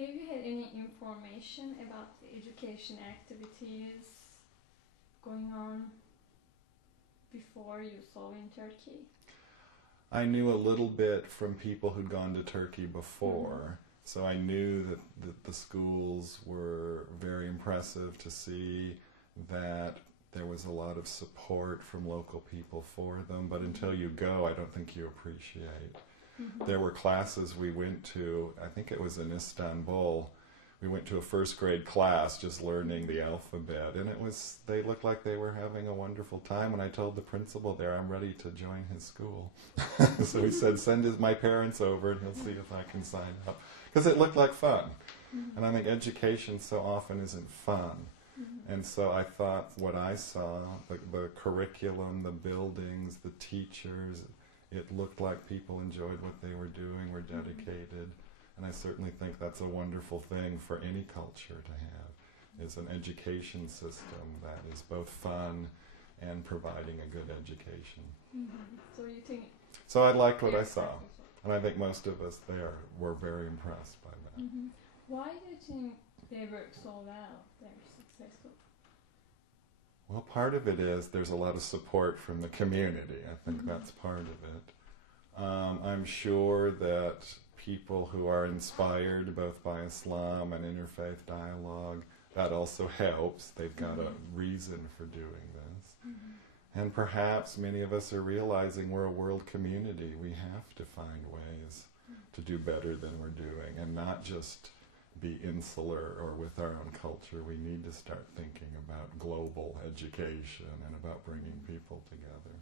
have you had any information about the education activities going on before you saw in Turkey? I knew a little bit from people who'd gone to Turkey before, so I knew that the schools were very impressive to see, that there was a lot of support from local people for them, but until you go, I don't think you appreciate. There were classes we went to, I think it was in Istanbul, we went to a first grade class just learning the alphabet, and they looked like they were having a wonderful time, and I told the principal there, I'm ready to join his school. So he said, send my parents over and he'll see if I can sign up. Because it looked like fun. And I think education so often isn't fun. And so I thought what I saw, the curriculum, the buildings, the teachers, it looked like people enjoyed what they were doing, were dedicated. And I certainly think that's a wonderful thing for any culture to have, is an education system that is both fun and providing a good education. So you think... So I liked what I saw. And I think most of us there were very impressed by that. Why do you think they work so well? They're successful? Well, part of it is there's a lot of support from the community. I think that's part of it. I'm sure that people who are inspired both by Islam and interfaith dialogue, that also helps. They've got a reason for doing this. And perhaps many of us are realizing we're a world community. We have to find ways to do better than we're doing and not just be insular or with our own culture. We need to start thinking about global education and about bringing people together.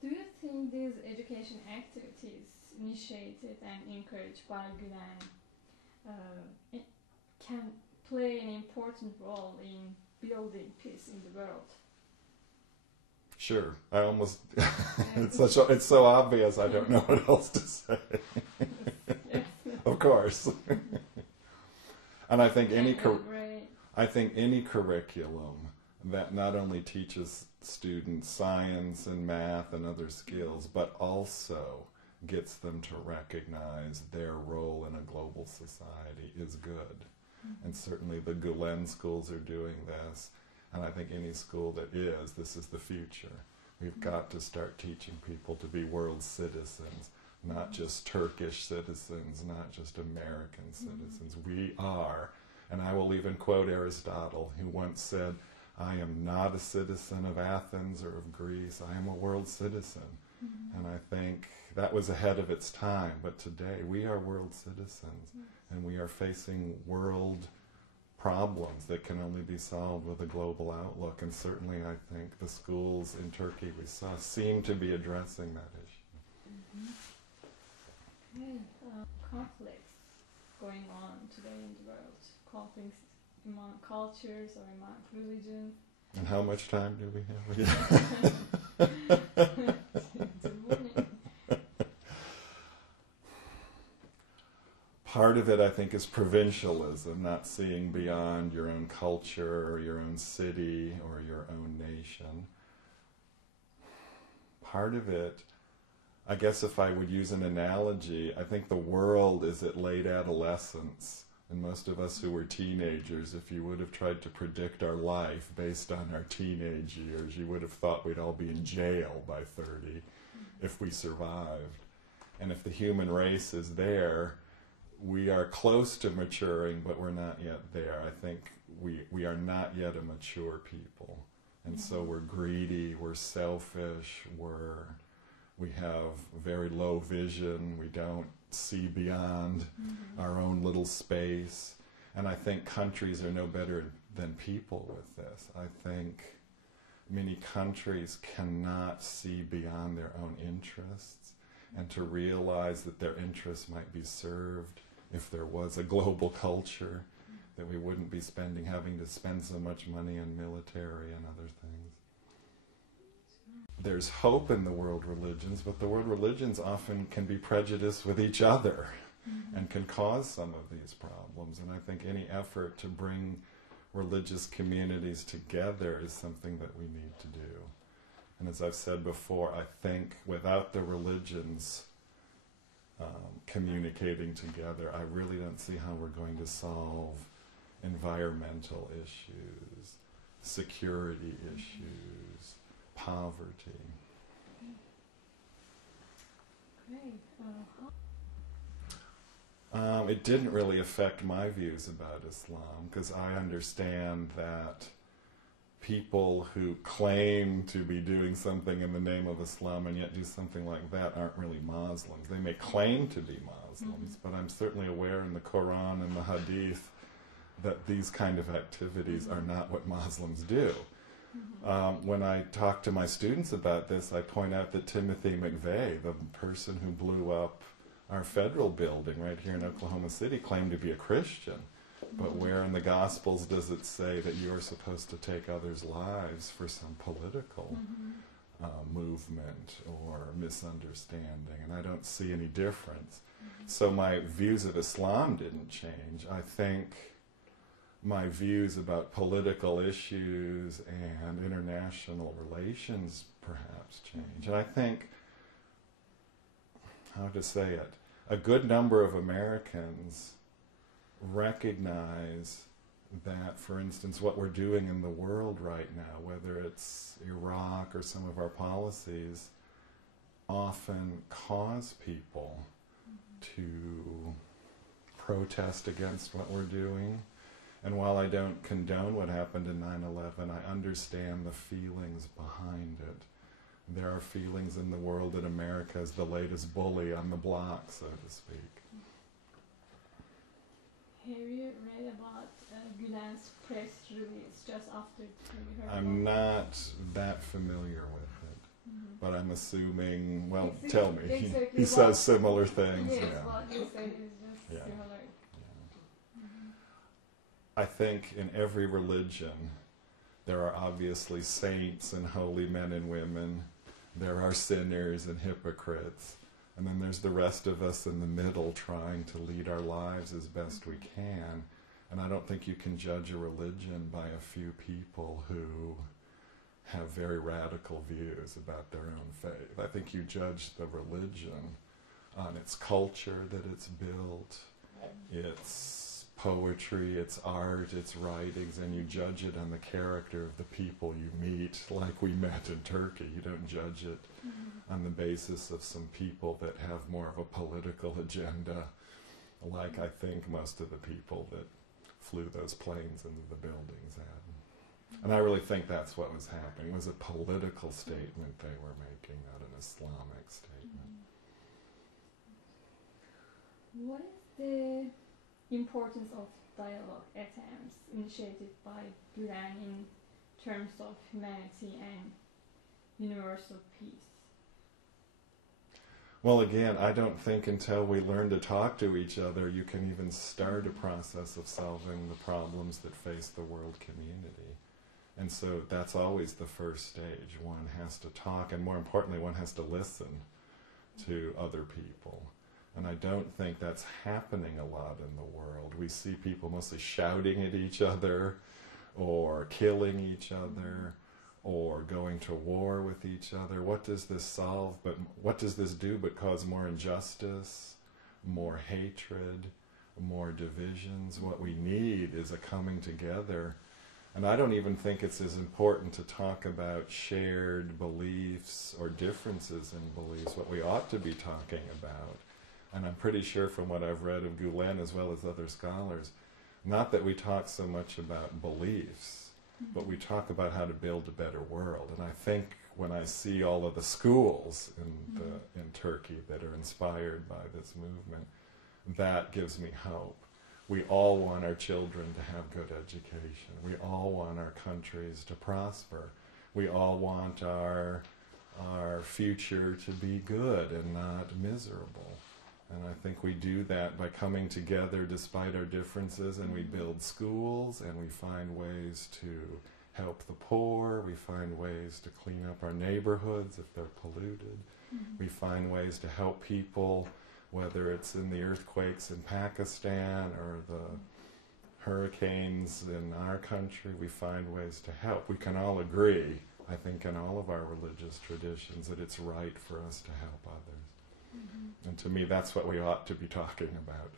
Do you think these education activities initiated and encouraged by Gulen can play an important role in building peace in the world? Sure. I almost it's so obvious I don't know what else to say. Of course. And I think any curriculum that not only teaches students science and math and other skills, but also gets them to recognize their role in a global society is good. And certainly the Gulen schools are doing this, and I think any school that is, this is the future. We've got to start teaching people to be world citizens, not just Turkish citizens, not just American citizens. We are, and I will even quote Aristotle, who once said, I am not a citizen of Athens or of Greece, I am a world citizen. And I think that was ahead of its time, but today we are world citizens, and we are facing world problems that can only be solved with a global outlook, and certainly I think the schools in Turkey we saw seem to be addressing that issue. Conflicts going on today in the world, conflicts among cultures or among religions. And how much time do we have? Part of it, I think, is provincialism, not seeing beyond your own culture or your own city or your own nation. Part of it, I guess if I would use an analogy, I think the world is at late adolescence. And most of us who were teenagers, if you would have tried to predict our life based on our teenage years, you would have thought we'd all be in jail by 30 if we survived. And if the human race is there, we are close to maturing, but we're not yet there. I think we are not yet a mature people. And so we're greedy, we're selfish, we have very low vision, we don't see beyond our own little space. And I think countries are no better than people with this. I think many countries cannot see beyond their own interests, and to realize that their interests might be served if there was a global culture, that we wouldn't be having to spend so much money on military and other things. There's hope in the world religions, but the world religions often can be prejudiced with each other and can cause some of these problems. And I think any effort to bring religious communities together is something that we need to do. And as I've said before, I think without the religions communicating together, I really don't see how we're going to solve environmental issues, security issues, poverty. Great. It didn't really affect my views about Islam, because I understand that people who claim to be doing something in the name of Islam and yet do something like that aren't really Muslims. They may claim to be Muslims, but I'm certainly aware in the Quran and the Hadith that these kind of activities are not what Muslims do. When I talk to my students about this, I point out that Timothy McVeigh, the person who blew up our federal building right here in Oklahoma City, claimed to be a Christian. But where in the Gospels does it say that you are supposed to take others' lives for some political movement or misunderstanding? And I don't see any difference. So my views of Islam didn't change. I think my views about political issues and international relations perhaps change. And I think, how to say it, a good number of Americans recognize that, for instance, what we're doing in the world right now, whether it's Iraq or some of our policies, often cause people to protest against what we're doing. And while I don't condone what happened in 9/11, I understand the feelings behind it. There are feelings in the world that America is the latest bully on the block, so to speak. Have you read about Gulen's press release just after? I'm not that familiar with it, but I'm assuming, well, tell me, exactly he says similar things. Yes, yeah. what you said is just similar. I think in every religion there are obviously saints and holy men and women. There are sinners and hypocrites. And then there's the rest of us in the middle trying to lead our lives as best we can. And I don't think you can judge a religion by a few people who have very radical views about their own faith. I think you judge the religion on its culture that it's built, its poetry, its art, its writings, and you judge it on the character of the people you meet, like we met in Turkey. You don't judge it on the basis of some people that have more of a political agenda, like I think most of the people that flew those planes into the buildings had. And I really think that's what was happening. It was a political statement they were making, not an Islamic statement. What is the importance of dialogue attempts initiated by Gulen in terms of humanity and universal peace? Well, again, I don't think until we learn to talk to each other you can even start a process of solving the problems that face the world community. And so that's always the first stage. One has to talk, and more importantly, one has to listen to other people. And I don't think that's happening a lot in the world. We see people mostly shouting at each other, or killing each other, or going to war with each other. What does this solve? But what does this do but cause more injustice, more hatred, more divisions? What we need is a coming together. And I don't even think it's as important to talk about shared beliefs or differences in beliefs. What we ought to be talking about, and I'm pretty sure from what I've read of Gulen as well as other scholars, not that we talk so much about beliefs, but we talk about how to build a better world. And I think when I see all of the schools in Turkey that are inspired by this movement, that gives me hope. We all want our children to have good education. We all want our countries to prosper. We all want our future to be good and not miserable. And I think we do that by coming together despite our differences, and we build schools, and we find ways to help the poor. We find ways to clean up our neighborhoods if they're polluted. We find ways to help people, whether it's in the earthquakes in Pakistan or the hurricanes in our country. We find ways to help. We can all agree, I think, in all of our religious traditions that it's right for us to help others. Mm-hmm. And to me, that's what we ought to be talking about.